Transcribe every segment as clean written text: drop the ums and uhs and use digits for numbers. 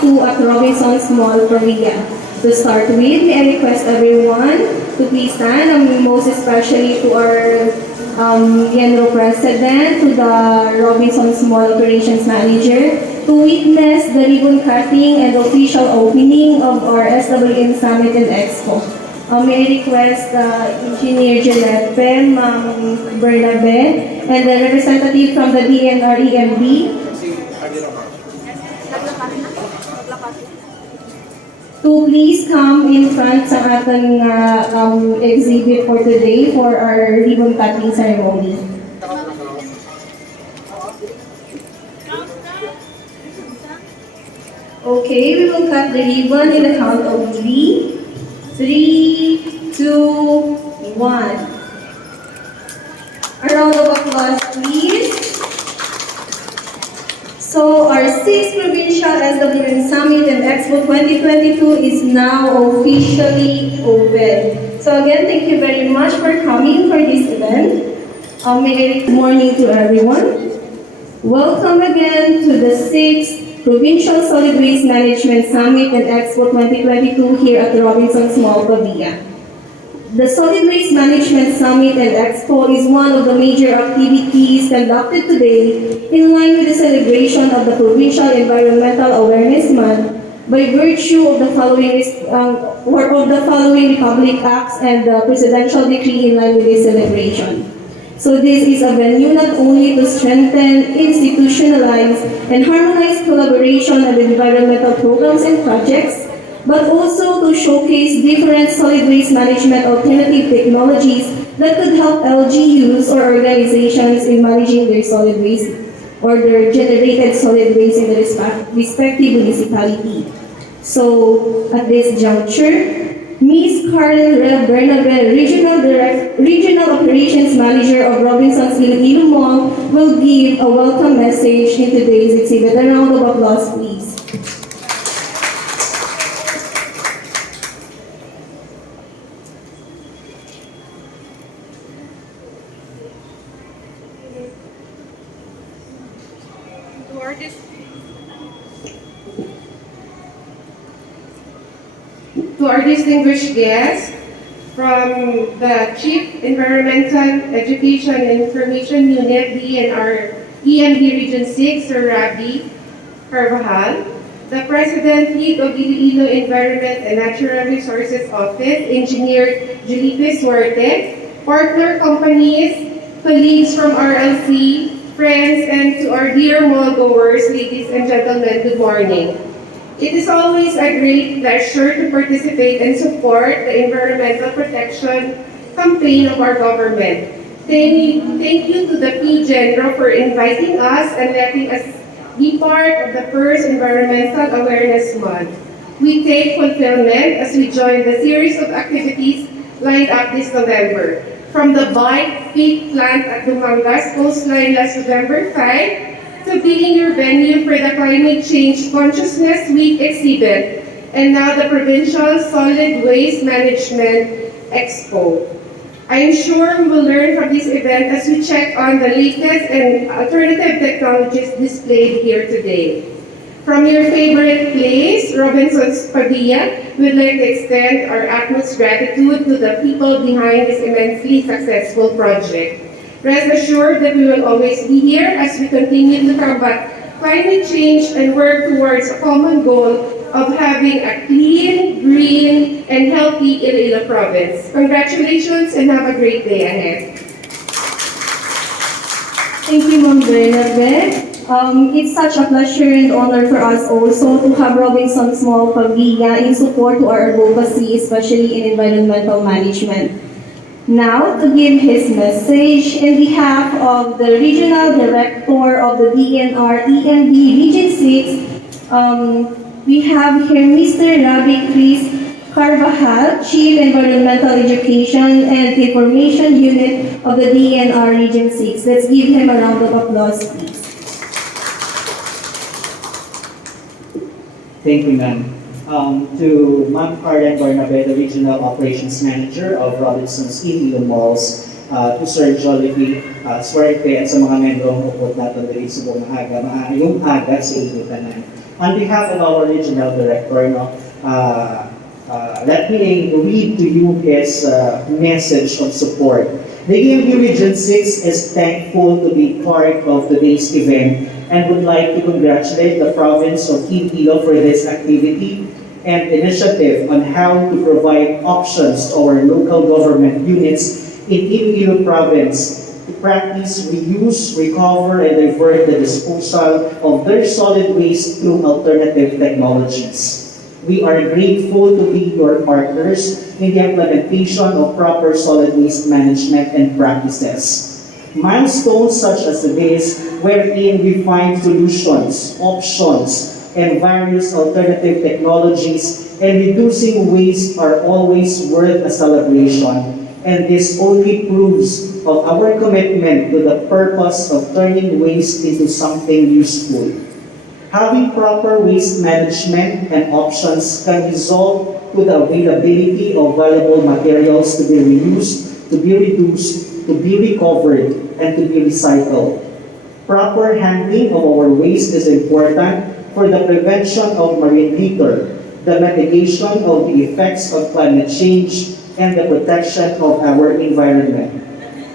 2022 at Robinson's Mall, Pavia. To start with, may I request everyone to please stand, most especially to our General President, to the Robinson's Mall Operations Manager, to witness the ribbon cutting and official opening of our SWM Summit and Expo. May I request Engineer Giuseppe, Ma'am Bernabe, and the representative from the DNR EMB to please come in front sa ating exhibit for today for our ribbon cutting ceremony. Okay, we will cut the ribbon in the count of 3. 3, 2, 1. A round of applause, please. So our 6th Provincial SWM Summit and Expo 2022 is now officially open. So again, thank you very much for coming for this event. Good morning to everyone. Welcome again to the 6th Provincial Solid Waste Management Summit and Expo 2022 here at the Robinson's Mall, Pavia. The Solid Waste Management Summit and Expo is one of the major activities conducted today in line with the celebration of the Provincial Environmental Awareness Month by virtue of the following Republic Acts and the Presidential Decree in line with this celebration. So this is a venue not only to strengthen, institutionalize, and harmonize collaboration of environmental programs and projects, but also to showcase different solid waste management alternative technologies that could help LGUs or organizations in managing their solid waste or their generated solid waste in the respective municipality. So at this juncture, Ms. Karen Rel Bernabe, Regional Operations Manager of Robinson's Iloilo Mall, will give a welcome message in today's exhibit. A round of applause, please. To our distinguished guests from the Chief Environmental Education and Information Unit, DNR EMB Region 6, Sir Rabi Carvajal, the President, Head of Iloilo Environment and Natural Resources Office, Engineer Julipe Suerte, partner companies, colleagues from RLC, friends, and to our dear mall goers, ladies and gentlemen, good morning. It is always a great pleasure to participate and support the environmental protection campaign of our government. Thank you to the PGenro for inviting us and letting us be part of the first Environmental Awareness Month. We take fulfillment as we join the series of activities lined up this November. From the bike pit plant at Dumangas Coastline last November 5, to being your venue for the Climate Change Consciousness Week exhibit, and now the Provincial Solid Waste Management Expo. I am sure we will learn from this event as we check on the latest and alternative technologies displayed here today. From your favorite place, Robinson's Pavia, we'd like to extend our utmost gratitude to the people behind this immensely successful project. Rest assured that we will always be here as we continue to combat climate change and work towards a common goal of having a clean, green, and healthy Iloilo province. Congratulations and have a great day ahead. Thank you, Ma'am Bernabe. It's such a pleasure and honor for us also to have Robinson's Mall Pavia in support to our advocacy, especially in environmental management. Now, to give his message, in behalf of the Regional Director of the DNR EMB Region 6, we have here Mr. Rabi Chris Carvajal, Chief Environmental Education and Information Unit of the DNR Region 6. Let's give him a round of applause, please. Thank you, ma'am. To Ma'am Karen Bernabe, the Regional Operations Manager of Robinson's Iloilo Malls, to Sir Jollibee Suerte at sa mga membrong upot natin dali sa buong aga, maayong aga sa inyo tanan. On behalf of our regional director, let me read to you his message of support. The EMB Region 6 is thankful to be part of today's event and would like to congratulate the province of Iloilo for this activity and initiative on how to provide options to our local government units in Iloilo province to practice, reuse, recover, and divert the disposal of their solid waste through alternative technologies. We are grateful to be your partners in the implementation of proper solid waste management and practices. Milestones such as this, wherein we find solutions, options, and various alternative technologies, and reducing waste are always worth a celebration. And this only proves of our commitment to the purpose of turning waste into something useful. Having proper waste management and options can result to the availability of valuable materials to be reused, to be reduced, to be recovered, and to be recycled. Proper handling of our waste is important for the prevention of marine litter, the mitigation of the effects of climate change, and the protection of our environment.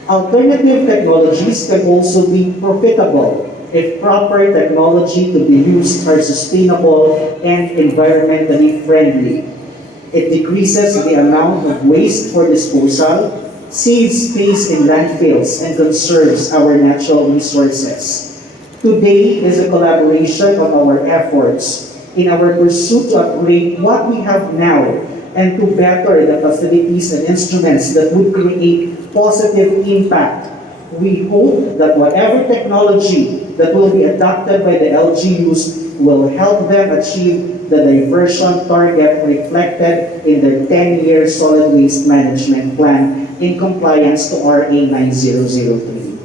Alternative technologies can also be profitable if proper technology to be used are sustainable and environmentally friendly. It decreases the amount of waste for disposal, saves space in landfills, and conserves our natural resources. Today is a collaboration of our efforts in our pursuit to upgrade what we have now and to better the facilities and instruments that would create positive impact. We hope that whatever technology that will be adopted by the LGUs will help them achieve the diversion target reflected in their 10-year solid waste management plan in compliance to RA 9003.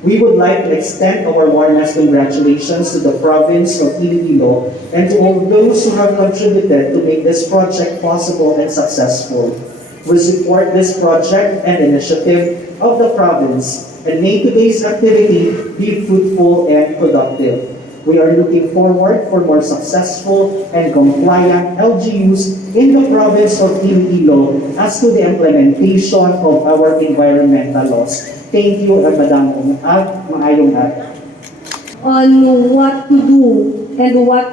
We would like to extend our warmest congratulations to the province of Iloilo and to all those who have contributed to make this project possible and successful. We support this project and initiative of the province and may today's activity be fruitful and productive. We are looking forward for more successful and compliant LGUs in the province of Iloilo as to the implementation of our environmental laws. Thank you, Madam Ag, maayong araw. On what to do and what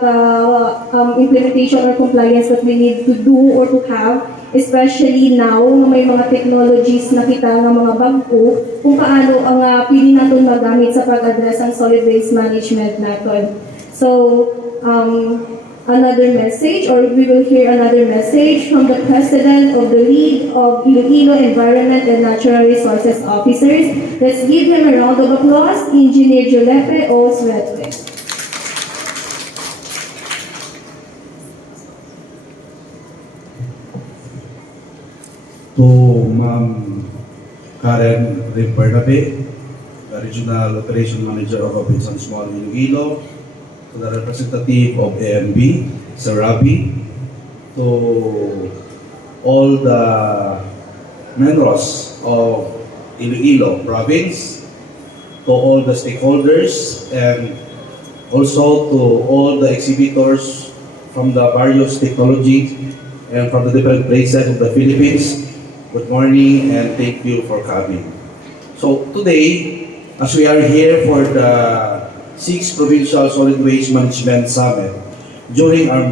implementation or compliance that we need to do or to have, especially now na may mga technologies na kita ng mga bago, kung paano ang pili natin magamit sa pag-address ng solid waste management natin. So, another message, or we will hear another message from the President of the League of Iloilo Environment and Natural Resources Officers. Let's give him a round of applause, Engineer Giuseppe Oswete. To Ma'am Karen Rimpernabe, the Regional Operation Manager of Provincial Small Iloilo, to the representative of AMB, Sir Rabi, to all the members of Iloilo Province, to all the stakeholders, and also to all the exhibitors from the various technologies and from the different places of the Philippines. Good morning and thank you for coming. So today, as we are here for the 6th Provincial Solid Waste Management Summit, during our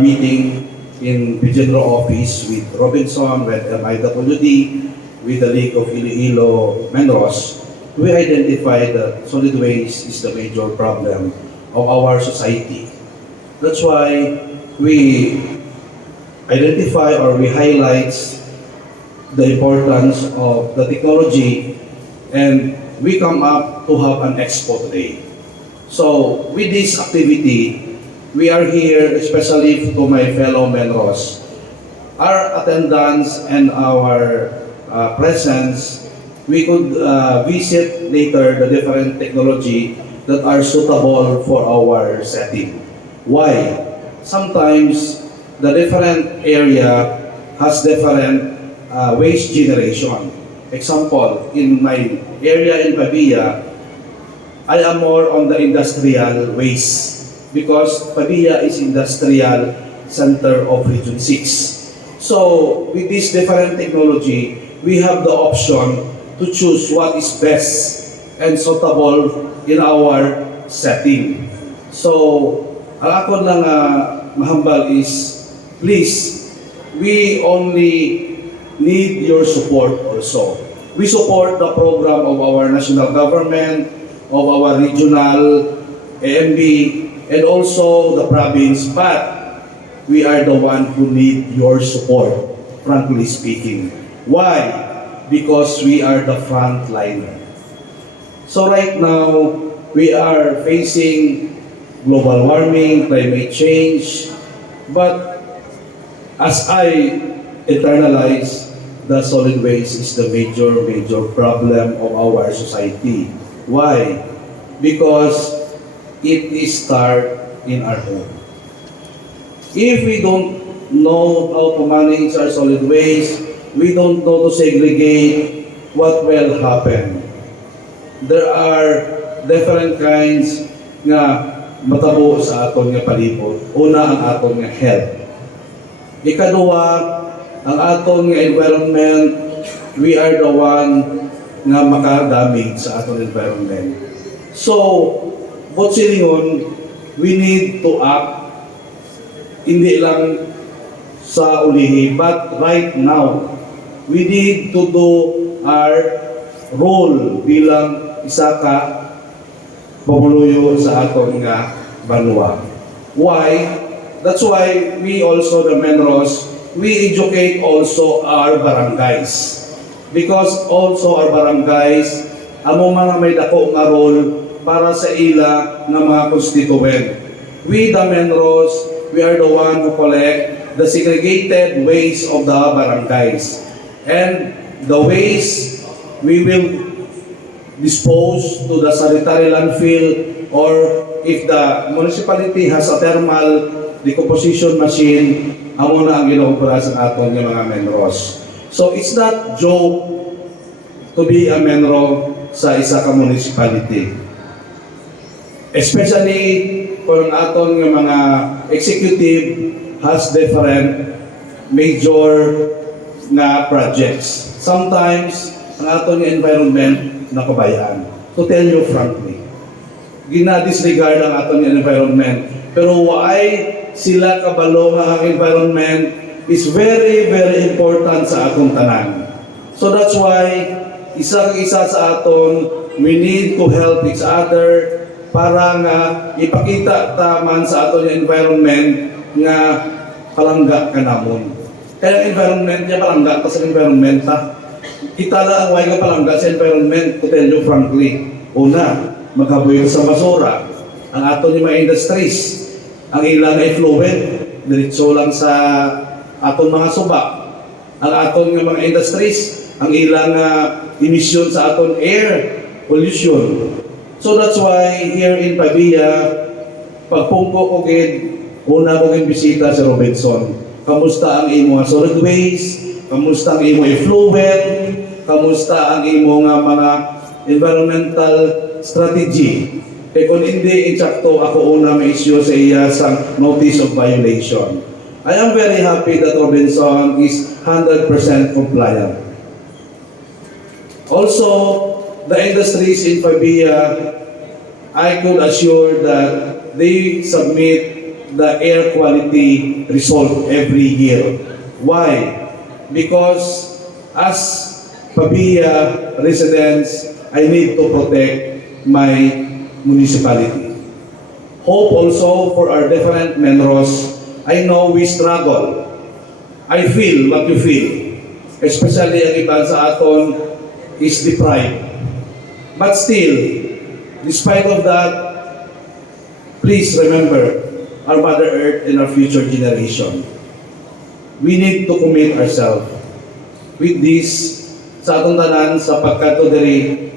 meeting in the General Office with Robinson, with MIWD, with the League of Iloilo Menros, we identified that solid waste is the major problem of our society. That's why we identify or we highlight the importance of the technology, and we come up to have an expo today. So with this activity, we are here especially to my fellow Menros. Our attendance and our presence, we could visit later the different technology that are suitable for our setting. Why? Sometimes the different area has different waste generation. Example, in my area in Pavia, I am more on the industrial waste. because Pavia is industrial center of Region 6. So with this different technology, we have the option to choose what is best and suitable in our setting. So, ang ako lang mahambal is, please, we only need your support also. We support the program of our national government, of our regional AMB, and also the province, but we are the one who need your support, frankly speaking. Why? Because we are the frontliner. So right now, we are facing global warming, climate change, but as I internalize, the solid waste is the major problem of our society. Why? Because it is start in our home. If we don't know how to manage our solid waste, we don't know to segregate, what will happen? There are different kinds nga matabo sa aton nga palibot. Una, ang aton nga health. Ikaduwa, ang aton nga environment, we are the one nga maka-damage sa aton environment. So, but silingon, we need to act hindi lang sa ulihi, but right now, we need to do our role bilang isa ka pamuluyo sa aton nga banwa. Why? That's why we also, the Menros, we educate also our barangays. Because also our barangays, amo mga may dako nga role para sa ila ng mga constituent. We, the Menros, we are the one who collect the segregated waste of the barangays. And the waste we will dispose to the sanitary landfill, or if the municipality has a thermal decomposition machine, amo na ang ginakumpara sa aton ng mga Menros. So it's not joke to be a Menro sa isa ka municipality. Especially kung aton ng mga executive has different major na projects. Sometimes, ang aton ng environment nakabayaan. To tell you frankly, gina-disregard ang aton ng environment. Pero why sila kabalo nga ang environment is very, very important sa atong tanan. So that's why, isa sa aton, we need to help each other para nga ipakita taman sa aton yung environment nga palangga ka namon. Kaya environment niya palangga ka sa environment ta. Kita na ang way nga palangga sa environment, to tell you frankly. Una, maghaboy ka sa basura. Ang aton yung mga industries, ang ilang effluent, diretso lang sa aton mga subak. Ang aton nga mga industries, ang ilang emission sa aton air pollution. So that's why here in Pavia, pagpungko ko una ko bisita si Robinson. Kamusta ang imo nga solid waste? Kamusta ang imo effluent? Kamusta ang imo nga mga environmental strategy? Kaya kung hindi insakto, ako una may issue sa iya sa notice of violation. I am very happy that Robinson is 100% compliant. Also, the industries in Pavia, I could assure that they submit the air quality result every year. Why? Because as Pavia residents, I need to protect my municipality. Hope also for our different Menros. I know we struggle. I feel what you feel. Especially ang iba sa aton is deprived. But still, despite of that, please remember our Mother Earth and our future generation. We need to commit ourselves with this sa atong tanan sa pagkadto diri.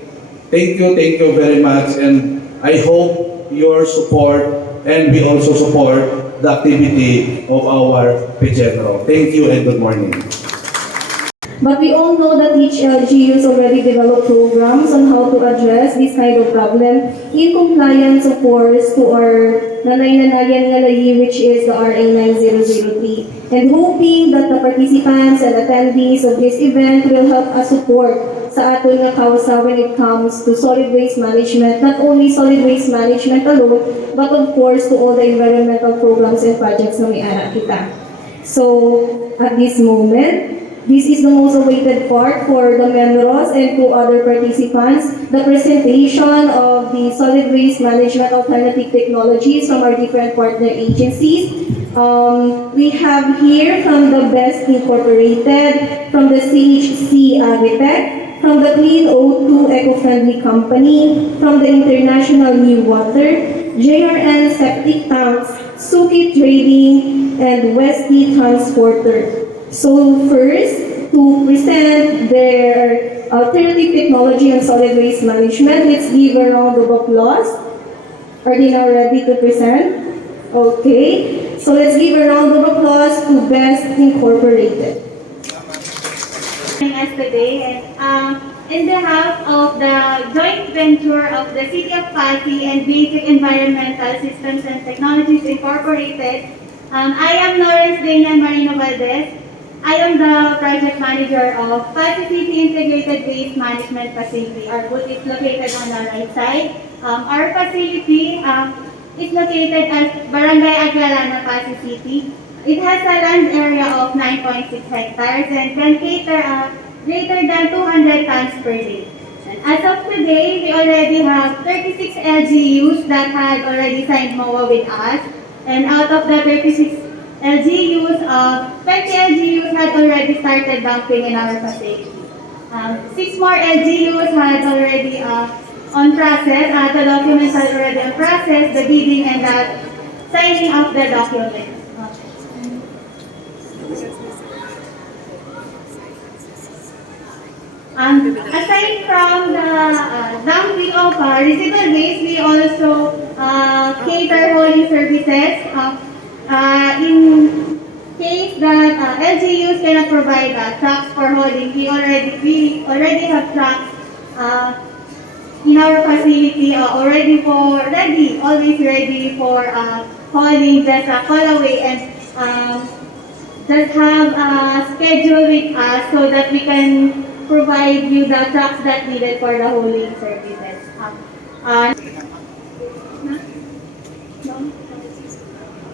Thank you very much, and I hope your support, and we also support the activity of our Pejenro. Thank you and good morning. But we all know that each LGUs already developed programs on how to address this kind of problem in compliance, of course, to our nanay-nanayan nga lahi, which is the RA 9003. And hoping that the participants and attendees of this event will help us support sa aton nga kausa when it comes to solid waste management, not only solid waste management alone, but of course to all the environmental programs and projects na may ara kita. So, at this moment, this is the most awaited part for the members and to other participants, the presentation of the solid waste management alternative technologies from our different partner agencies. We have here from the Best Incorporated, from the CHC Agritech, from the Clean O2 Eco-Friendly Company, from the International New Water, JRN Septic Tanks, Suki Trading, and Westy Transporter. So first, to present their alternative technology on solid waste management, let's give a round of applause. Are they now ready to present? Okay. So let's give a round of applause to Best Incorporated. Us today, and in behalf of the joint venture of the City of Pasig and Basic Environmental Systems and Technologies Incorporated, I am Lawrence Daniel Marino Valdez. I am the project manager of Pasig City Integrated Waste Management Facility. Our booth is located on the right side. Our facility is located at Barangay Agralana, Pasig City. It has a land area of 9.6 hectares and can cater greater than 200 tons per day. And as of today, we already have 36 LGUs that had already signed MOA with us. And out of the 36 LGUs, 20 LGUs had already started dumping in our facility. 6 more LGUs had already on process, the documents are already on process, the bidding and the signing of the documents. Aside from the dumping of residual waste, we also cater hauling services. In case that LGUs cannot provide trucks for hauling, we already have trucks in our facility always ready for hauling. Just call away and just have a schedule with us so that we can provide you the trucks that needed for the hauling services.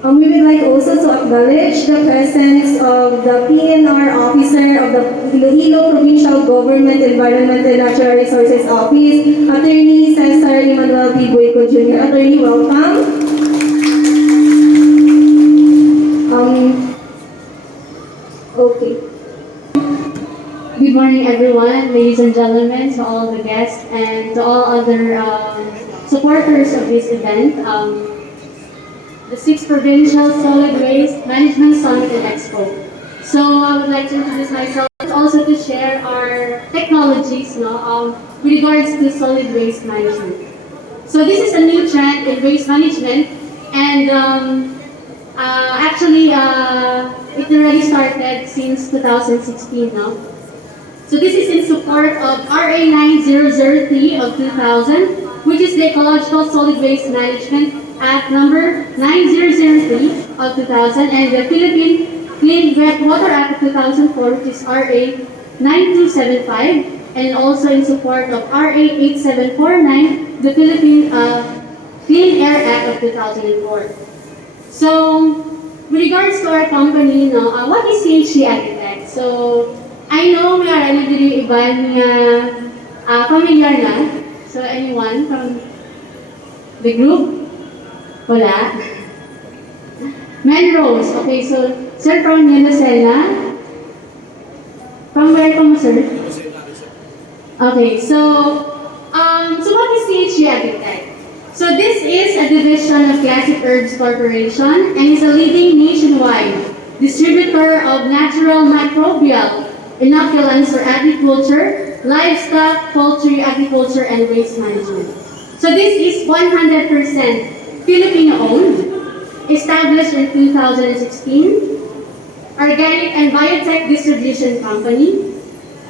We would like also to acknowledge the presence of the PNR officer of the Iloilo Provincial Government Environment and Natural Resources Office, Attorney Cesar Emmanuel P. Boyco Jr. Attorney, welcome. Okay. Good morning, everyone, ladies and gentlemen, to all the guests and to all other supporters of this event, the 6th Provincial Solid Waste Management Summit and Expo. So I would like to introduce myself and also to share our technologies with regards to solid waste management. So this is a new trend in waste management, and actually it already started since 2016 now. So this is in support of RA 9003 of 2000, which is the Ecological Solid Waste Management Act number 9003 of 2000, and the Philippine Clean Water Act of 2004, which is RA 9275, and also in support of RA 8749, the Philippine Clean Air Act of 2004. So, with regards to our company, what is CHC Agritech? So, I know may already diri iba nga familiar na. So, anyone from the group? Wala. Melrose. Okay, so, sir from Venezuela. From where come, sir? Okay, so what is CHC Agritech? So this is a division of Classic Herbs Corporation and is a leading nationwide distributor of natural microbial inoculants for agriculture, livestock, poultry, agriculture, and waste management. So this is 100% Filipino-owned, established in 2016, organic and biotech distribution company,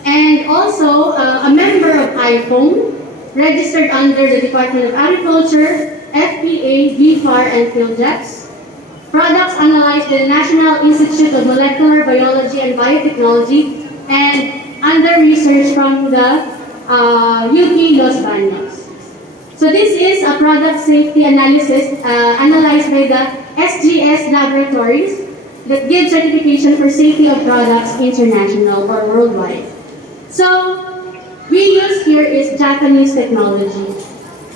and also a member of IPHONE, registered under the Department of Agriculture, FPA, BFAR, and PhilJets. Products analyzed by the National Institute of Molecular Biology and Biotechnology, and under research from the UP Los Baños. So this is a product safety analysis analyzed by the SGS laboratories that give certification for safety of products international or worldwide. So we use here is Japanese technology.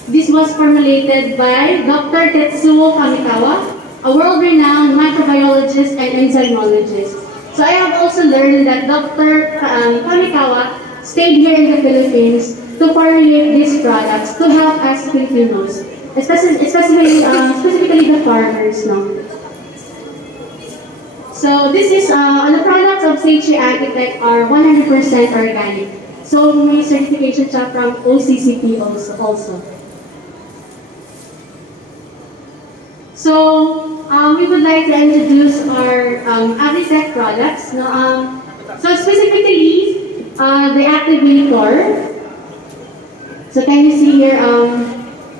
This was formulated by Dr. Tetsuo Kamikawa, a world-renowned microbiologist and enzymologist. So I have also learned that Dr. Kamikawa stayed here in the Philippines to formulate these products to help us Filipinos, specifically the farmers. No? So this is, the products of Summiy Agritech are 100% organic. So may certification siya from OCCP also. So we would like to introduce our Agritech products. No? So specifically, the activator. So can you see here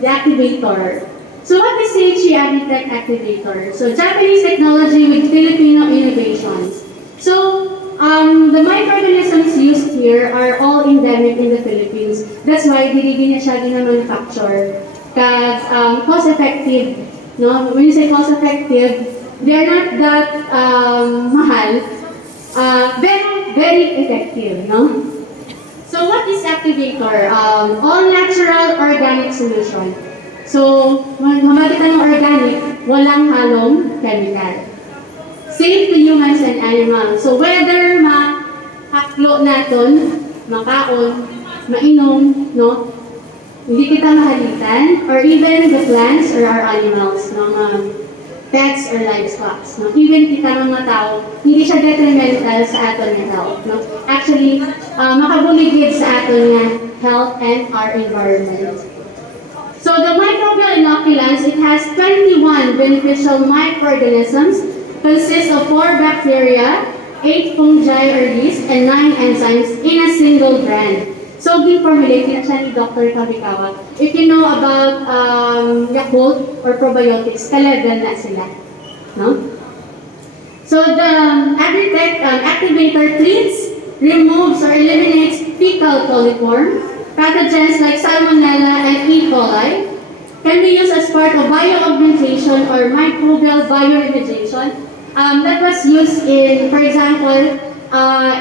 the activator? So what is Summiy Agritech activator? So Japanese technology with Filipino innovations. So the microorganisms used here are all endemic in the Philippines. That's why hindi na siya gina-manufacture. Because cost-effective. No? When you say cost-effective, they're not that mahal. Very effective. No? So what is activator? All natural organic solution. So, makita ng organic, walang halong chemical. Safe to humans and animals. So whether mahaklo naton, makaon, mainom, no? Hindi kita mahalitan, or even the plants or our animals, no? Pets or livestock. No? Even kita mga tao, hindi siya detrimental sa aton nga health. No? Actually, makabuligid sa aton nga health and our environment. So the microbial inoculants, it has 21 beneficial microorganisms, consists of 4 bacteria, 8 fungi or yeast, and 9 enzymes in a single brand. So, formulated siya ni Dr. Kamikawa. If you know about Yakult or probiotics, kalagan na sila. No? So, the Agritech activator treats, removes, or eliminates fecal coliform, pathogens like Salmonella and E. coli, can be used as part of bioaugmentation or microbial bioremediation. That was used in, for example,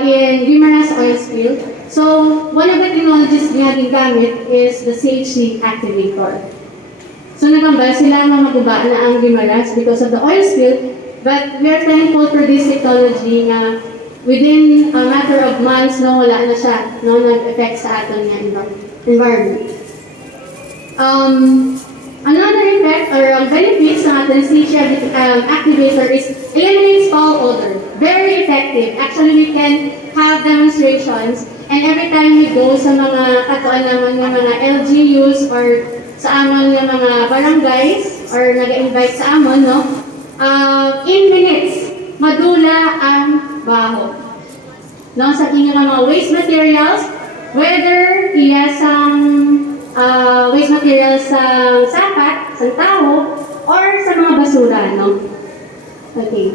in Guimaras oil spill. So, one of the technologies nga ginamit is the CHC activator. So, nagambal sila maguba na ang Guimaras because of the oil spill, but we are thankful for this technology nga within a matter of months, no, wala na siya, no, nag-effect sa aton nga environment. Another effect or benefits ng ating CHC activator is eliminates foul odor. Very effective. Actually, we can have demonstrations and every time we go sa mga katuan naman ng mga LGUs or sa amon ng mga barangays or nag-invite sa amon, no? In minutes, madula ang baho. No, sa inyong mga waste materials, whether iya sang waste materials sa sapat, sa tao, or sa mga basura, no? Okay.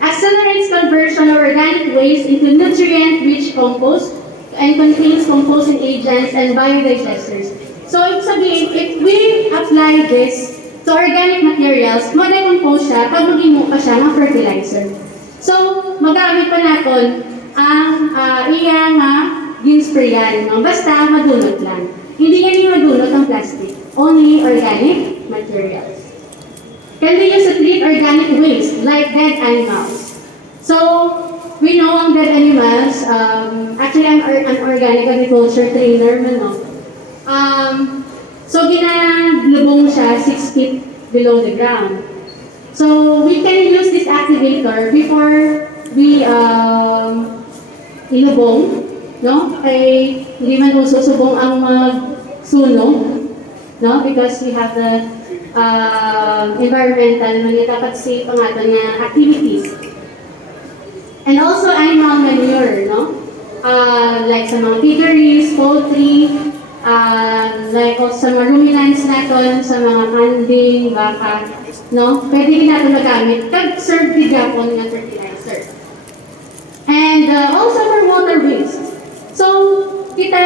Accelerates conversion of organic waste into nutrient-rich compost and contains composting agents and biodigesters. So, ibig sabihin, if we apply this to organic materials, ma-decompose siya pag mag-imo pa siya ng fertilizer. So, magamit pa natin ang iya nga ginsprayan, no? Basta madunot lang. Hindi yan yung madunot ang plastic. Only organic materials. Can be used to treat organic waste like dead animals. So, we know ang dead animals, actually I'm an organic agriculture trainer man, no? So, ginalubong siya 6 feet below the ground. So, we can use this activator before we ilubong, no? Kay hindi man kung susubong ang magsunog, no? Because we have the environmental man dapat safe ang ating activities. And also animal manure, no? like sa mga piggeries, poultry, like also sa mga ruminants natin, sa mga kanding, baka, no? Pwede din natin magamit. Kag-serve din yapon nga fertilizer. And also for water waste. So, kita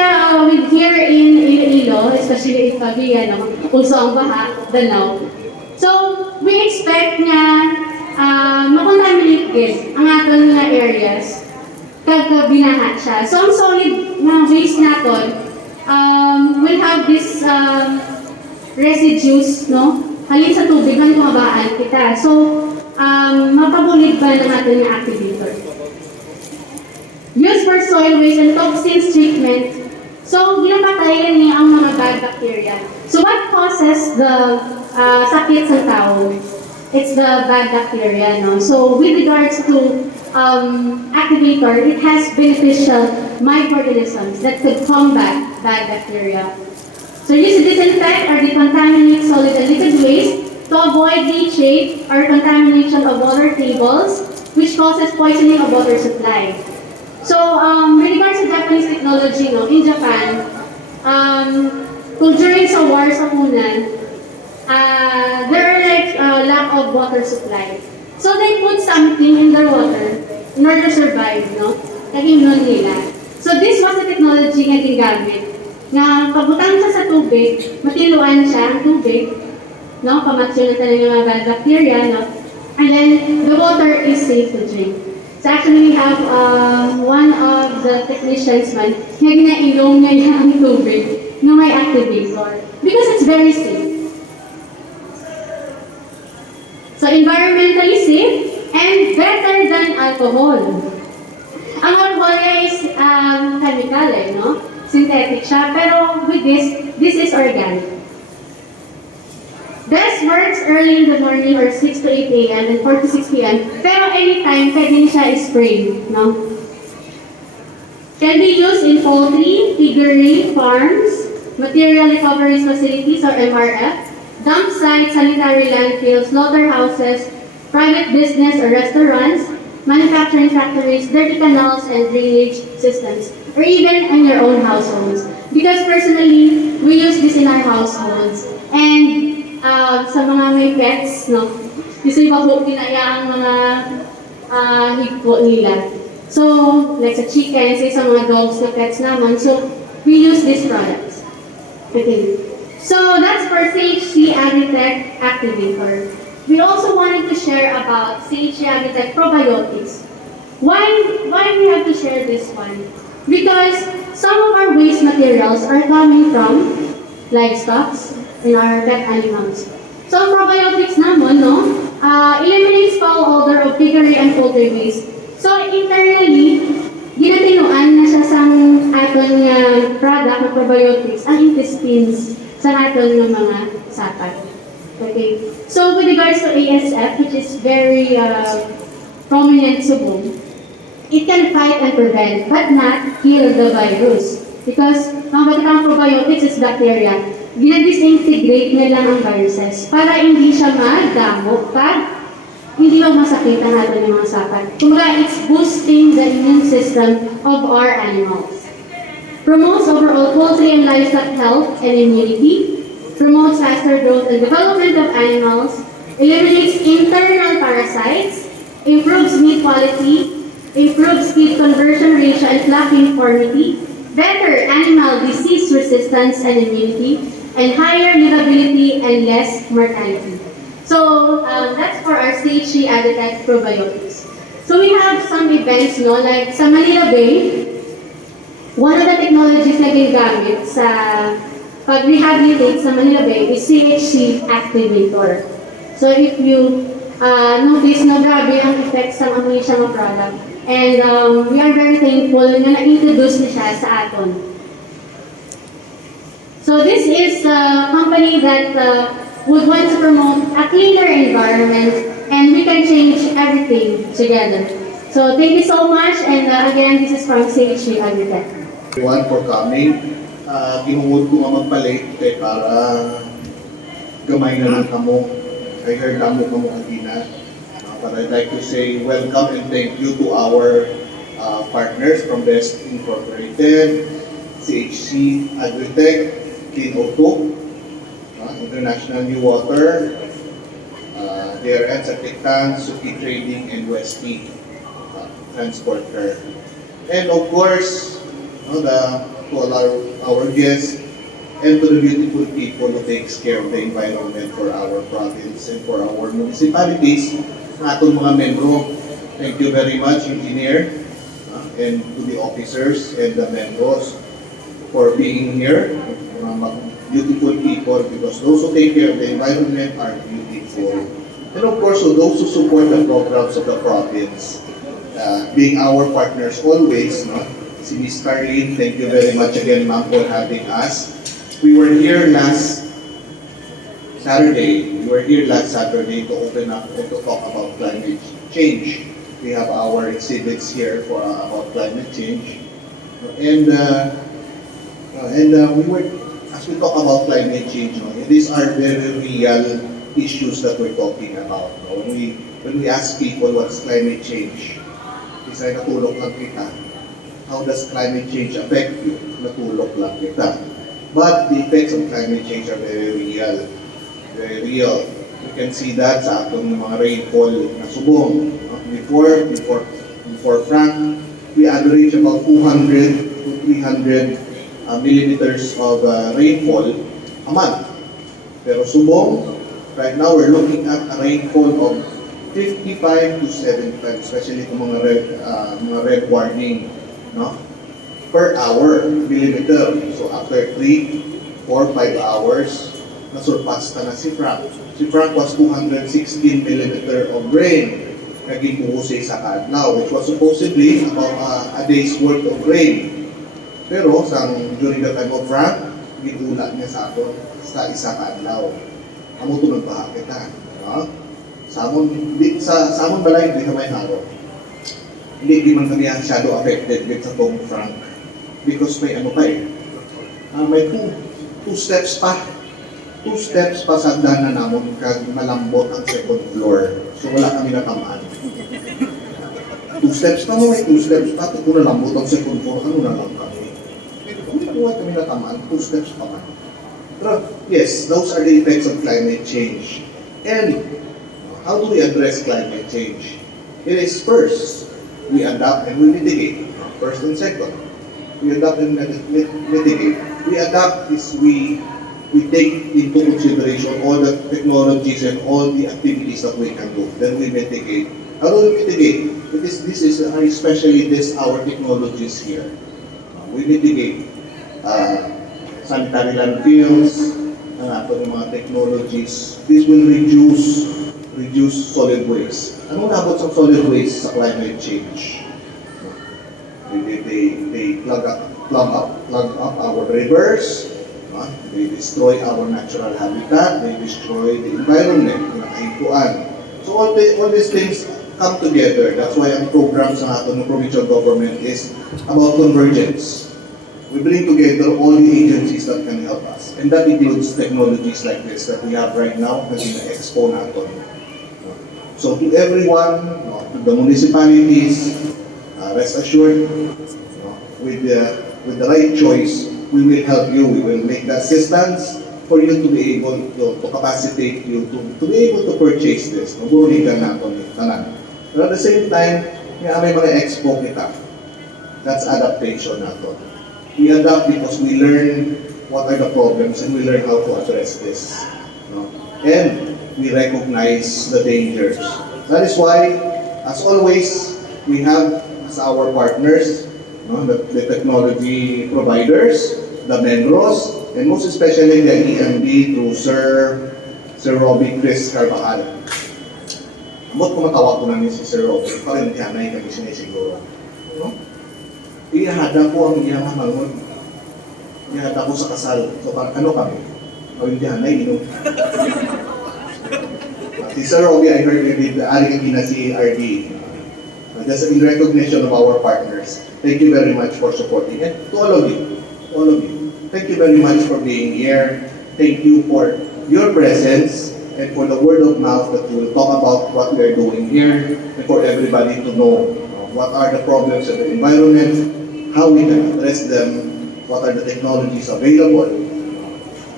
with here in Iloilo, especially in Pavia, no? Also ang baha, Danau. So, we expect nga makontaminate din ang aton nga areas kag binaha siya. So, ang solid nga waste naton will have this residues, no? Halin sa tubig man kumabaan kita. So, mapabulig ba ng aton nga activator? Used for soil waste and toxins treatment. So, ginapatayan niya ang mga bad bacteria. So, what causes the sakit sa tao? It's the bad bacteria, no? So, with regards to activator, it has beneficial microorganisms that could combat bad bacteria. So, use to disinfect or decontaminate solid and liquid waste to avoid leachate or contamination of water tables, which causes poisoning of water supply. So, with regards to Japanese technology, no, in Japan, kung during sa war sa Hunan, there are like lack of water supply. So, they put something in their water in order to survive, no? Naging nila. So, this was the technology nga gingamit. Nga, pagutang siya sa tubig, matiluan siya ang tubig, no? Pamatsyo na talaga yung mga bad bacteria, no? And then, the water is safe to drink. So actually, we have one of the technicians man, nga ginailong niya ang tubig na may activator because it's very safe. So environmentally safe and better than alcohol. Ang alcohol is chemical, no? Synthetic siya, pero with this is organic. Best works early in the morning or 6 to 8 a.m. and 4 to 6 p.m. Pero anytime, pwede niya siya spray, no? Can be used in poultry, piggery, farms, material recovery facilities or MRF, dump sites, sanitary landfills, slaughterhouses, private business or restaurants, manufacturing factories, dirty canals and drainage systems, or even in your own households. Because personally, we use this in our households. And sa mga may pets, no? Kasi bago pinaya ang mga higpo nila. So, like sa chickens, sa mga dogs na pets naman. So, we use these products. Okay. So, that's for CHC Agritech Activator. We also wanted to share about CHC Agritech Probiotics. Why we have to share this one? Because some of our waste materials are coming from livestock in our pet animals. So, probiotics naman, no, eliminates foul odor of piggery and poultry waste. So, internally, ginatinuan na siya sa aton nga product ng probiotics, ang intestines sa aton ng mga sapat. Okay. So, with regards to ASF, which is very prominent subong, it can fight and prevent, but not kill the virus. Because, ang batikang probiotics is bacteria. Ginadisintegrate nila ang viruses para hindi siya magdamo pag hindi mo masakitan natin yung mga sapat. Kumbaga, it's boosting the immune system of our animals. Promotes overall poultry and livestock health and immunity. Promotes faster growth and development of animals. Eliminates internal parasites. Improves meat quality. Improves feed conversion ratio and flock uniformity. Better animal disease resistance and immunity. And higher livability and less mortality. So, that's for our CHC Agritech Probiotics. So, we have some events, no, like sa Manila Bay, one of the technologies na ginagamit sa pag-rehabilitate sa Manila Bay is CHC Activator. So, if you notice, no, grabe ang effects ng amoy siya mga product. And we are very thankful na na-introduce na siya sa aton. So this is a company that would want to promote a cleaner environment and we can change everything together. So thank you so much and again, this is from CHC Agritech. Everyone for coming. Kinungod ko nga magpalit para gamay na lang kamo. I heard kamo kanina. But I'd like to say welcome and thank you to our partners from Best Incorporated, CHC Agritech, Clean O2, International New Water, DRN Certican, Suki Trading, and Westy Transporter. And of course, to all our guests, and to the beautiful people who takes care of the environment for our province and for our municipalities, ang atong mga membro. Thank you very much, Engineer, and to the officers and the members for being here. Mga beautiful people, because those who take care of the environment are beautiful. And of course, to those who support the programs of the province, being our partners always, si Ms. Carlene, thank you very much again, ma'am, for having us. We were here last Saturday. To open up and to talk about climate change. We have our exhibits here for about climate change, and we were, as we talk about climate change, these are very real issues that we're talking about. When we ask people what's climate change, isa natulog lang kita. How does climate change affect you? Natulog lang kita. But the effects of climate change are very real. Very real. You can see that sa atong mga rainfall na subong. Before Frank, we average about 200 to 300 millimeters of rainfall a month. Pero subong, right now we're looking at a rainfall of 55 to 75, especially kung mga red warning, per hour millimeter. So after 3, 4, 5 hours, nasurpass na si Frank. Si Frank was 216 millimeter of rain naging buhusay sa kadlaw, which was supposedly about a day's worth of rain. Pero during the time of Frank, gitula niya sa ato sa isa kadlaw. Amo tunod pa kita, Sa amon balay di kamay haro. Hindi man kami shadow affected with sa tong Frank. Because may may two steps pa. 2 steps pa sa dana namon kag malambot ang second floor. So wala kami natamaan. 2 steps pa mo, may 2 steps pa. Kung nalambot ang second floor, ano na lang kami? Kung kami natamaan, 2 steps pa man. Pero yes, those are the effects of climate change. And how do we address climate change? It is first, we adapt and we mitigate. First and second. We adapt and mitigate. We adapt is we take into consideration all the technologies and all the activities that we can do. Then we mitigate. How do we mitigate? Because this is especially our technologies here. We mitigate sanitary landfills, atong mga technologies. This will reduce solid waste. Anong nabot sa solid waste sa climate change? They plug up our rivers. They destroy our natural habitat. They destroy the environment. So all these things come together. That's why ang programs ng ato ng provincial government is about convergence. We bring together all the agencies that can help us. And that includes technologies like this that we have right now, kasi na Expo natin. So to everyone, to the municipalities, rest assured, with the right choice, we will help you. We will make the assistance for you to be able to capacitate you to be able to purchase this. Mabuligan natin tanan. But at the same time, may mga expo kita. That's adaptation natin. We adapt because we learn what are the problems and we learn how to address this. And we recognize the dangers. That is why, as always, we have as our partners, the technology providers, the members, and most especially the EMD through Sir Robbie Chris Carvajal. Amot ko matawag ko na ni si Sir Robbie, parang dihanay kami sinisiguro. Ihada ko ang iyang mangon. Ihada ko sa kasal. So ano kami? O yung dihanay, Si Sir Robbie, I heard you did ari kagina si RD. That's in recognition of our partners. Thank you very much for supporting it. To all of you, thank you very much for being here. Thank you for your presence and for the word of mouth that we will talk about what we are doing here and for everybody to know what are the problems of the environment, how we can address them, what are the technologies available.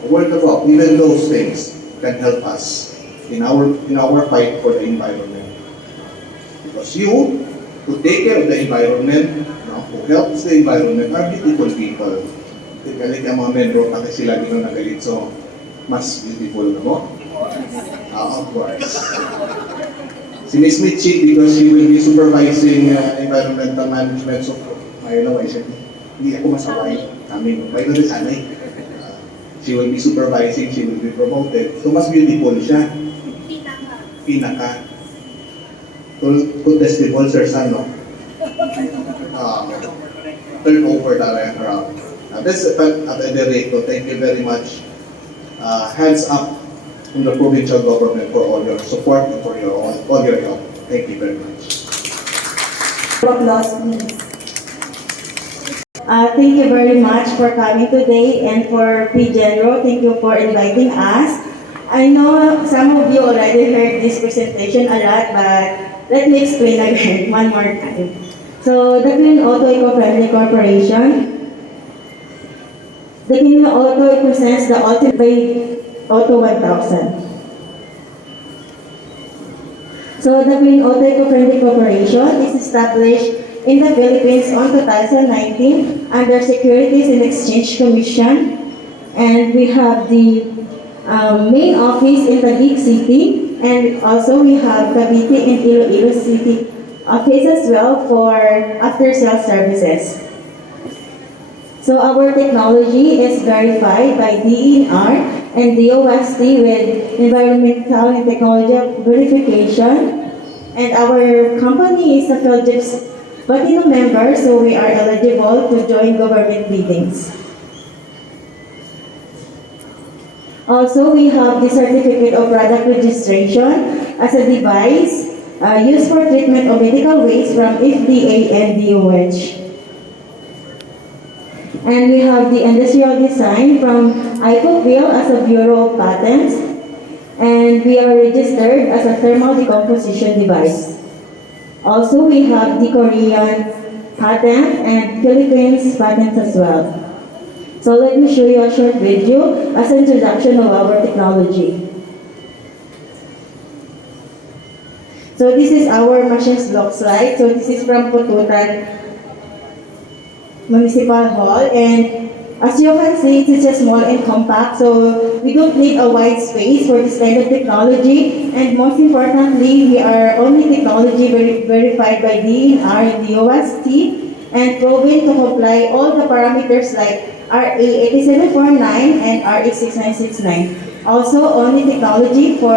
Word of mouth, even those things can help us in our fight for the environment. Because you, who take care of the environment, who helps the environment, are beautiful people. Galit ang mga membro, kasi sila dito nagalit, so mas beautiful na mo? Of course. Si Ms. Mitchie, because she will be supervising environmental management, so ayun na, hindi ako masaway. May na sanay. She will be supervising, she will be promoted. So mas beautiful siya. Pinaka. Contestable, Sir San, no? Turnover talaga around. That's at any rate, so thank you very much. Hands up from the provincial government for all your support and for all your help. Thank you very much. Applause, please. Thank you very much for coming today, and for P. General, thank you for inviting us. I know some of you already heard this presentation a lot, but let me explain again one more time. So, the Clean Auto Eco-Friendly Corporation, the Clean Auto represents the ultimate by Auto 1000. So, the Clean Auto Eco-Friendly Corporation is established in the Philippines on 2019 under Securities and Exchange Commission, and we have the main office in Taguig City, and also we have Cavite and Iloilo City office as well for after-sales services. So our technology is verified by DENR and DOST with environmental and technology verification, and our company is a Philjips Platinum member, so we are eligible to join government meetings. Also, we have the certificate of product registration as a device used for treatment of medical waste from FDA and DOH. And we have the industrial design from IPOPIL as a Bureau of Patents, and we are registered as a thermal decomposition device. Also, we have the Korean patent and Philippines patents as well. So let me show you a short video as an introduction of our technology. So this is our machines looks like. So this is from Pututan Municipal Hall, and as you can see, it's just small and compact, so we don't need a wide space for this kind of technology. And most importantly, we are only technology verified by DENR and DOST and proven to comply all the parameters like RA 8749 and RA 6969. Also, only technology for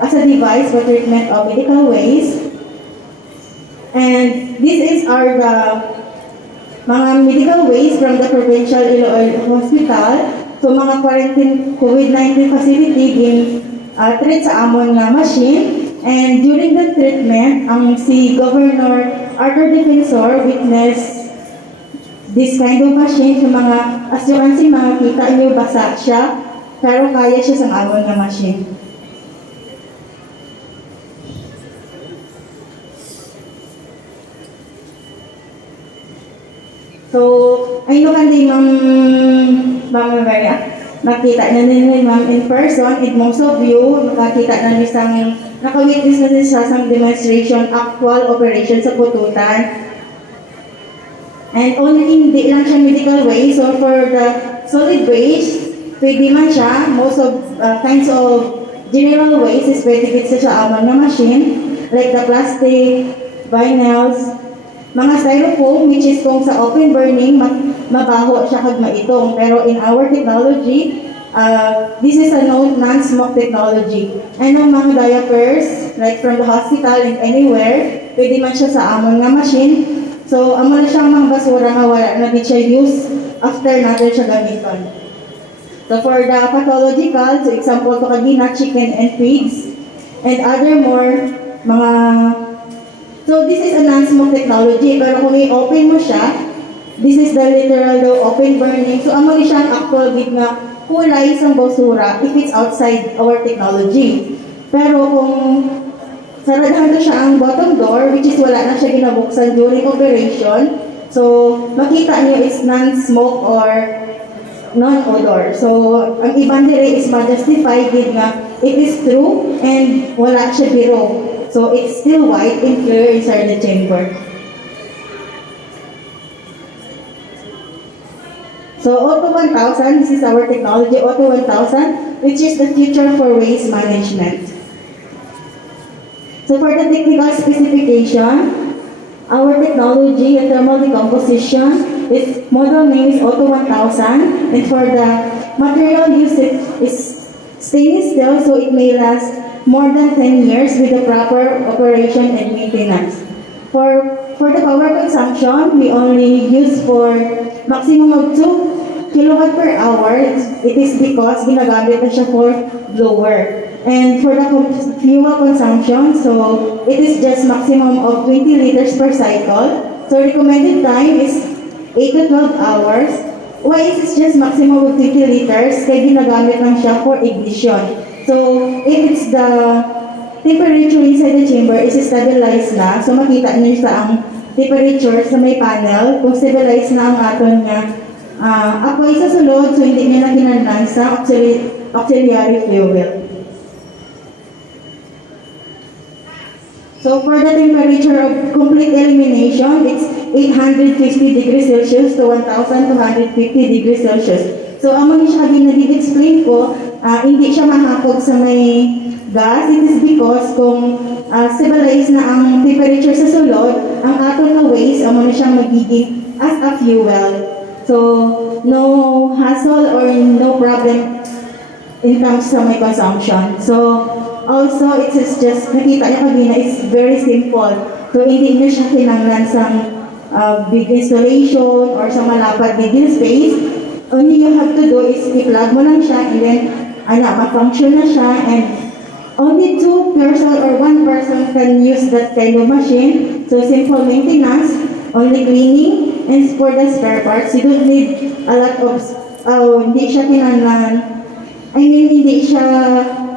as a device for treatment of medical waste. And this is the mga medical waste from the Provincial Hospital. So mga quarantine COVID-19 facility in treat sa amon nga machine. And during the treatment, ang si Governor Arthur Defensor witnessed this kind of machine. So mga, as you can see, mga kita nyo, basa siya, pero kaya siya sa amon nga machine. So, ayun kan di Ma'am Maria, nakita na ninyo Ma'am in person, and most of you, nakakita na niyo sang, nakawitness na niyo sa demonstration, actual operation sa Pututan. And only hindi lang siya medical waste, so for the solid waste, pwede man siya, most of kinds of general waste is pwede sa amon na machine, like the plastic, vinyls, mga styrofoam, which is kung sa open burning, mabaho siya kag maitong. Pero in our technology, this is a non-smoke technology. And ang mga diapers, like from the hospital and anywhere, pwede man siya sa amon nga machine. So, amo na siyang mga basura nga wala na din siya use after natin siya gamiton. So, for the pathological, so example to kagina, chicken and pigs, and other more, mga. So this is a non-smoke technology, pero kung i-open mo siya, this is the literal open burning. So amo ni siyang actual gid nga kulay sa basura if it's outside our technology. Pero kung saradahan to siya ang bottom door, which is wala na siya ginabuksan during operation. So, makita niyo is non-smoke or non-odor. So, ang iban dire is ma-justify gid nga it is true and wala siya biro. So, it's still white and clear inside the chamber. So, Auto 1000, this is our technology, Auto 1000, which is the future for waste management. So, for the technical specification, our technology and thermal decomposition, its model name is Auto 1000, and for the material usage is stainless steel, so it may last more than 10 years with the proper operation and maintenance. For the power consumption, we only use for maximum of 2 kilowatt per hour. It is because ginagamit na siya for blower. And for the fuel consumption, so it is just maximum of 20 liters per cycle. So recommended time is 8 to 12 hours. Why is it just maximum of 20 liters? Kaya ginagamit lang siya for ignition. So if it's the temperature inside the chamber is stabilized na, so makita niyo sa ang temperature sa may panel, kung stabilized na ang aton nga apoy sa sulod, so hindi niya na kinanlan sa auxiliary fuel. So for the temperature of complete elimination, it's 850 degrees Celsius to 1,250 degrees Celsius. So among siya ginag-explain ko, hindi siya mahapog sa may gas. It is because kung stabilize na ang temperature sa sulod, ang aton na waste, among siya magiging as a fuel. So no hassle or no problem in terms sa may consumption. So also, it is just, nakita niyo kanina, it's very simple. So, hindi niyo siya kinanglan sa big installation or sa malapad big space. Only you have to do is i-plug mo lang siya and then, ma-function na siya and only 2 person or 1 person can use that kind of machine. So, simple maintenance, only cleaning, and for the spare parts, you don't need a lot of, hindi siya kinanglan. Hindi siya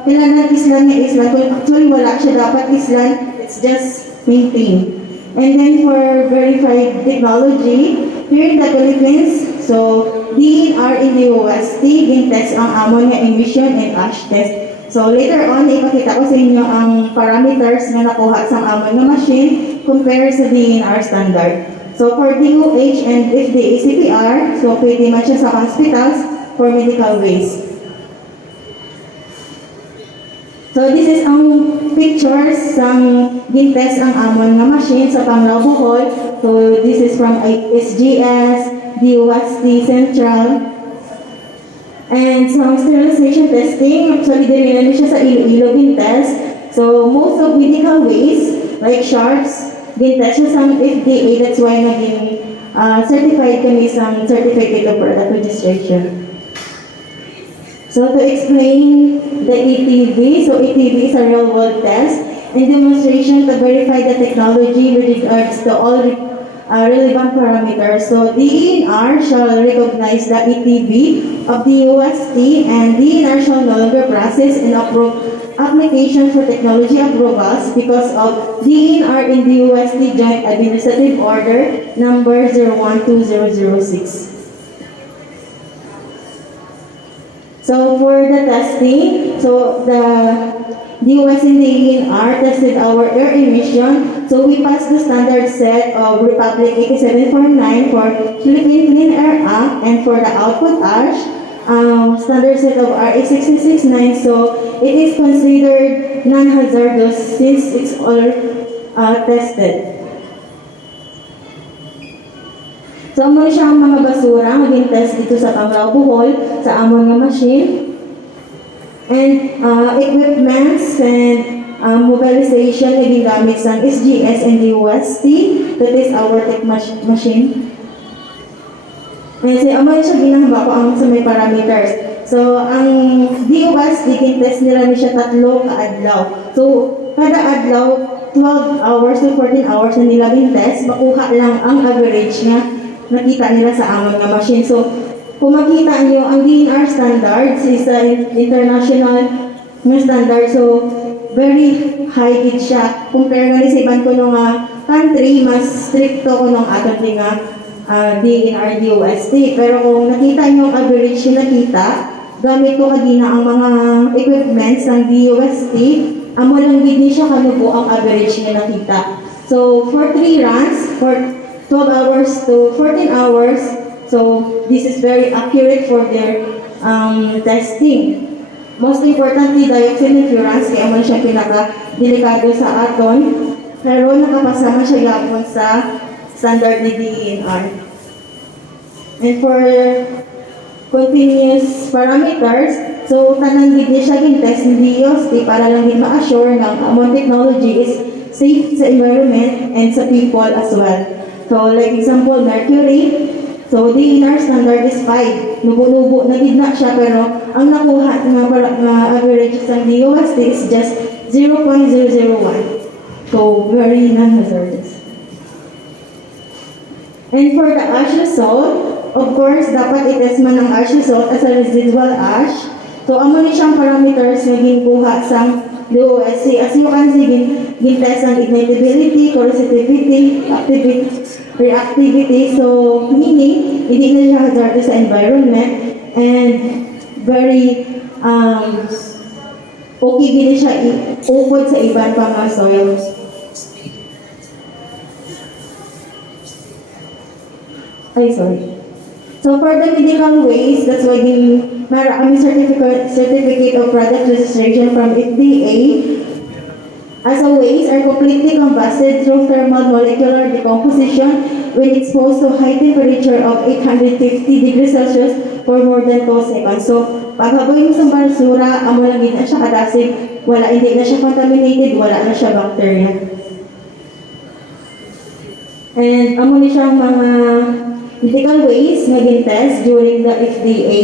kailangan islan na islan. Actually, wala siya dapat islan. It's just maintained. And then for verified technology, here in the Philippines, so DNR in the UST, gin-test ang ammonia emission and ash test. So later on, ipakita ko sa inyo ang parameters na nakuha sa ammonia machine compared sa DNR standard. So for DOH and FDA CPR, so pwede man siya sa hospitals for medical waste. So this is ang pictures ng gin-test ang amon nga machine sa Panglao, Bohol. So this is from SGS, DOST Central. And some sterilization testing, actually dinilala siya sa Iloilo gin-test. So most of medical waste, like sharps, gin-test siya sa FDA, that's why naging certified kami sa Certificate of Product Registration. So to explain the ETV, so ETV is a real-world test and demonstration to verify the technology with regards to all relevant parameters. So DENR shall recognize the ETV of the UST and DENR shall no longer process and approve application for technology approvals because of DENR in the UST Joint Administrative Order number 012006. So for the testing, so the DOS and the DENR tested our air emission. So we passed the standard set of Republic 8749 for Philippine Clean Air Act and for the output ash, standard set of RA 6669. So it is considered non-hazardous since it's all tested. So, amo siya ang mga basura, maging test dito sa Panglao, Bohol, sa amon nga machine. And equipments and mobilization na ginamit sa SGS and UST to test our tech machine. And sa amo siya ginahamba ko ang sa may parameters. So, ang DOST, gin-test nila siya 3 kaadlaw. So, kada adlaw, 12 hours to 14 hours na nila gin-test, makuha lang ang average niya nakita nila sa amon nga machine. So, kung makita nyo, ang DNR standards is the international nga standard. So, very high gid siya. Compare nga sa ibang kuno nga country, mas stricto kuno ang aton nga DNR DOST. Pero kung nakita nyo ang average na nakita, gamit ko kagina ang mga equipments ng DOST, amo lang gid ni siya kanubo ang average nga nakita. So, for 3 runs, for 12 hours to 14 hours, so this is very accurate for their testing. Most importantly, dioxin endurance, kaya man siya pinaka-delikado sa aton, pero nakapasama siya yapon sa standard ni DENR. And for continuous parameters, so tanan gid ni siya gin-test ni DOST para lang din ma-assure na among technology is safe sa environment and sa people as well. So like example, mercury, so DENR standard is 5. Nubo-nubo na gid na siya, pero ang nakuha nga average sa DOST is just 0.001. So very non-hazardous. And for the ash salt, of course, dapat i-test man ang ash salt as a residual ash. So amo ni siyang parameters nga ginkuha sa DOST. As you can see, gin-test ang ignitability, corrosivity, reactivity. So meaning, hindi na siya hazardous sa environment and very okay din siya i-upod sa ibang pang mga soils. Ay, sorry. So for the medical waste, that's why kami certificate of product registration from FDA. As a waste are completely combusted through thermal molecular decomposition when exposed to high temperature of 850 degrees Celsius for more than 2 seconds. So, paghaboy mo sa basura, amo lang din na siya kadasig, hindi na siya contaminated, wala na siya bacteria. And amo ni siyang mga medical waste nga gin-test during the FDA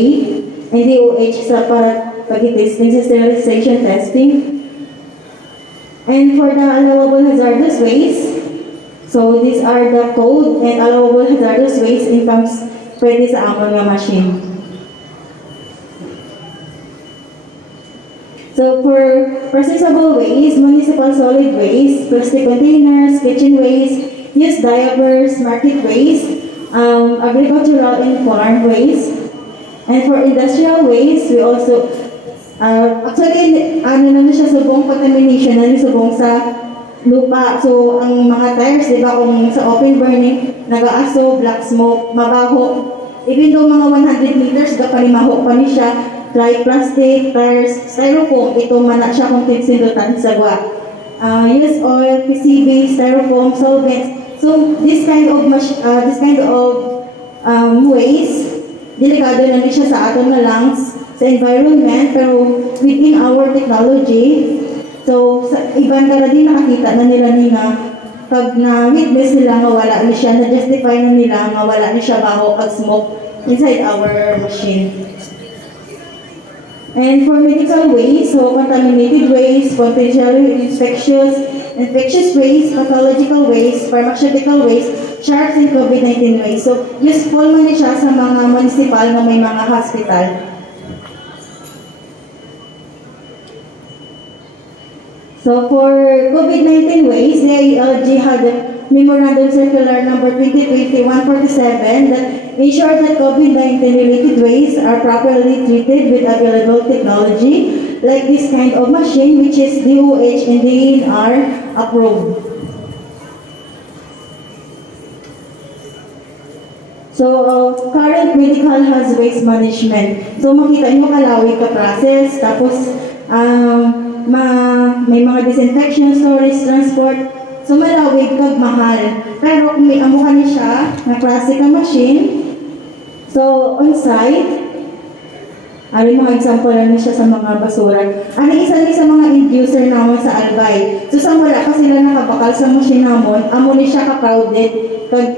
and DOH sa pag-testing sa sterilization testing. And for the allowable hazardous waste, so these are the code and allowable hazardous waste incomes pwede sa amon nga machine. So for processable waste, municipal solid waste, plastic containers, kitchen waste, used diapers, market waste, agricultural and farm waste. And for industrial waste, we also, actually, na siya subong contamination, subong sa lupa. So, ang mga tires, di ba, kung sa open burning, nag-aaso, black smoke, mabaho. Even though mga 100 meters, palimaho pa ni siya, dry plastic, tires, styrofoam, ito man na siya kung tinsindutan sa gwa. Used oil, PCB, styrofoam, solvents. So, this kind of waste, delikado na rin siya sa aton na lungs, sa environment, pero within our technology, so sa ibang kara din nakakita na nila nga pag na-witness nila nga wala ni siya, na-justify na nila nga wala ni siya baho pag smoke inside our machine. And for medical waste, so contaminated waste, potentially infectious waste, pathological waste, pharmaceutical waste, sharps and COVID-19 waste. So useful man siya sa mga municipal na may mga hospital. So for COVID-19 waste, the ILG had a Memorandum Circular number 2020-147 that ensured that COVID-19 related waste are properly treated with available technology like this kind of machine, which is DOH and DENR approved. So, current medical has waste management. So, makita nyo kalawig ka process, tapos may mga disinfection, storage, transport. So, malawig kag mahal. Pero kung may amo ka ni siya, na klase ka machine, so, on-site, mga example lang siya sa mga basura. Isa ni sa mga end user naman sa Albay. So, sa wala pa sila nakabakal sa machine namon, amo ni siya ka-crowded, kag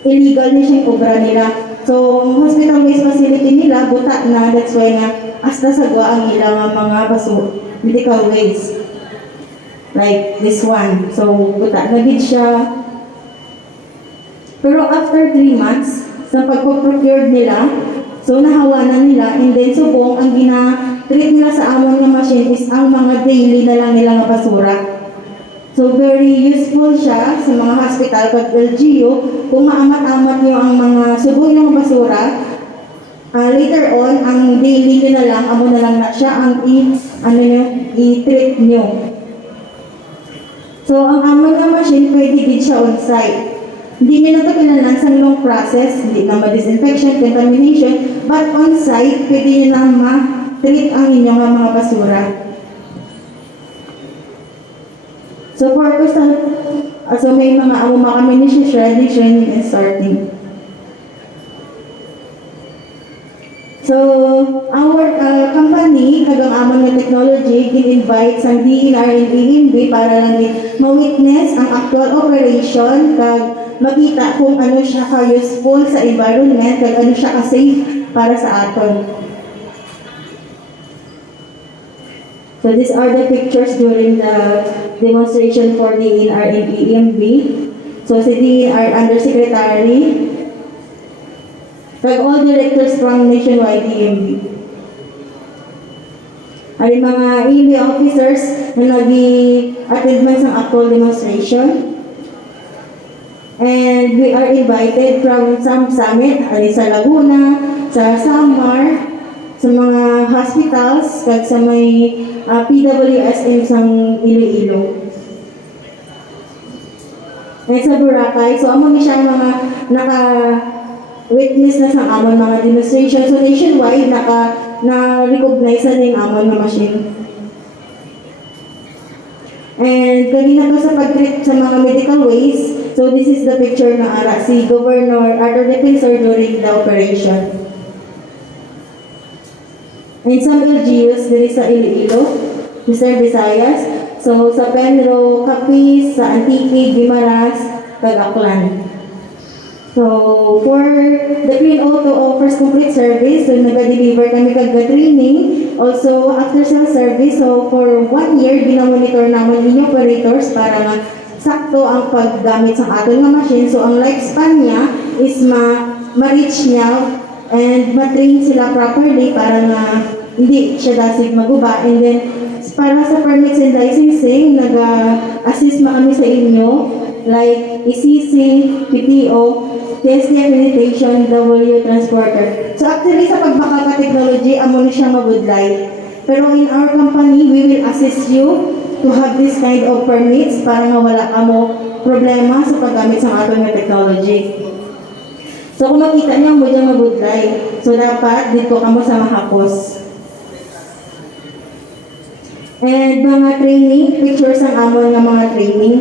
illegal ni siyang obra nila. So, hospital waste facility nila, buta na, that's why nga, hasta sa gwa ang ilang mga medical waste. Like this one. So, buta na din siya. Pero after 3 months, sa pagpo-procure nila, so nahawanan nila, and then subong ang treat nila sa amon nga machine is ang mga daily na lang nila nga basura. So very useful siya sa mga hospital pag LGU kung maamat-amat niyo ang mga subong ng basura. Later on, ang daily nyo na lang, amo na lang na siya ang i-treat nyo. So, ang amon nga machine, pwede din siya on-site. Hindi nyo na ito kailangan sa long process, hindi na ma-disinfection, contamination, but on-site, pwede nyo na ma-treat ang inyong mga basura. So, purpose so may mga amo kami ni shredding, shredding, and sorting. So, our company, kagang amon nga technology, gin-invite sa DNR and EMB para lang ma-witness ang actual operation, kag makita kung ano siya ka-useful sa environment, kag ano siya ka-safe para sa aton. So, these are the pictures during the demonstration for DNR and EMB. So, si DNR Undersecretary, kag all directors from nationwide EMB. Ay mga EMB officers na nag-attend man sa actual demonstration. And we are invited from some summit, ay sa Laguna, sa Samar, sa mga hospitals, kag sa may PWSM sang Iloilo. And sa Boracay, so amo ni siya mga witness na sa amon mga demonstration. So nationwide, na-recognize na yung amon na machine. And kanina to sa pag-treat sa mga medical waste, so this is the picture na ara si Governor Arthur Defensor during the operation. And some LGUs diri sa Iloilo, Mr. Visayas, so sa Penro, Capiz, sa Antique, Guimaras, Tagaklan. So, for the Clean Auto offers complete service, so nag-deliver kami kag-training, also after sales service, so for 1 year, ginamonitor naman yung operators para nga sakto ang paggamit sa aton nga machine. So, ang lifespan niya is ma-reach niya and ma-train sila properly para nga hindi siya dasig maguba. And then, para sa permits and licensing, nag-assist kami sa inyo, like ECC, PPO, TSD accreditation, W transporter. So actually sa pagbaka ka technology, amo na siya mabudlay. Pero in our company, we will assist you to have this kind of permits para nga wala amo problema sa paggamit sa aton nga technology. So kung makita niyo mo dyan mabudlay, so dapat dito kamo sa mahapos. And mga training, pictures ang amon nga mga training.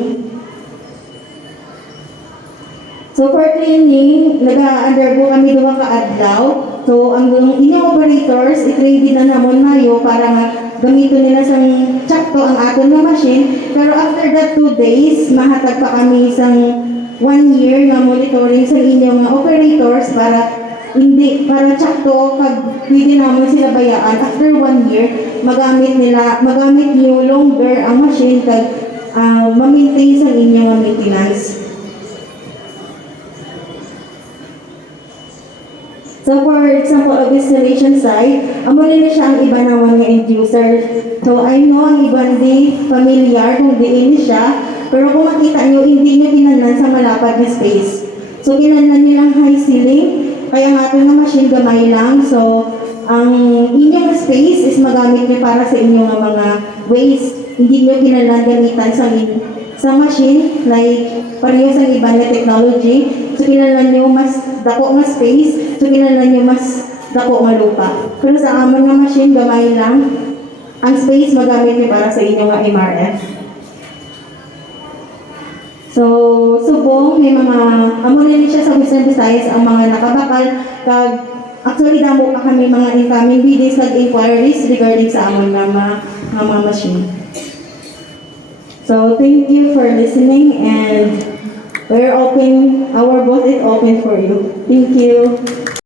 So for training, nag-undergo kami duwa ka adlaw. So ang inyong operators, i-train din na namon mayo para nga gamiton nila sang tsakto ang aton nga machine. Pero after that 2 days, mahatag pa kami isang 1 year na monitoring sa inyong operators para para tsakto kag pwede namon sila bayaan. After 1 year, magamit niyo longer ang machine kag ma-maintain sa inyong maintenance. So for example, of installation site, amo nila siya ang iba naman nga end user. So I know ang iba di familiar kung diin siya, pero kung makita nyo, hindi nyo kinahanglan sa malapad na space. So kinahanglan nilang high ceiling, kaya nga ito nga machine gamay lang. So ang inyong space is magamit nyo para sa inyong mga waste. Hindi nyo kinahanglan gamitan sa machine, like pareho sa iba na technology. So kinahanglan nyo mas dako nga space, so kinahanglan nyo mas dako nga lupa. Pero sa amon nga machine, gamay lang. Ang space magamit nyo para sa inyong nga MRF. So, subong, may mga, amo na siya sa Western Visayas ang mga nakabakal, kag actually damo pa kami mga incoming biddings kag inquiries regarding sa amon nga mga machine. So, thank you for listening and we're open, our booth is open for you. Thank you.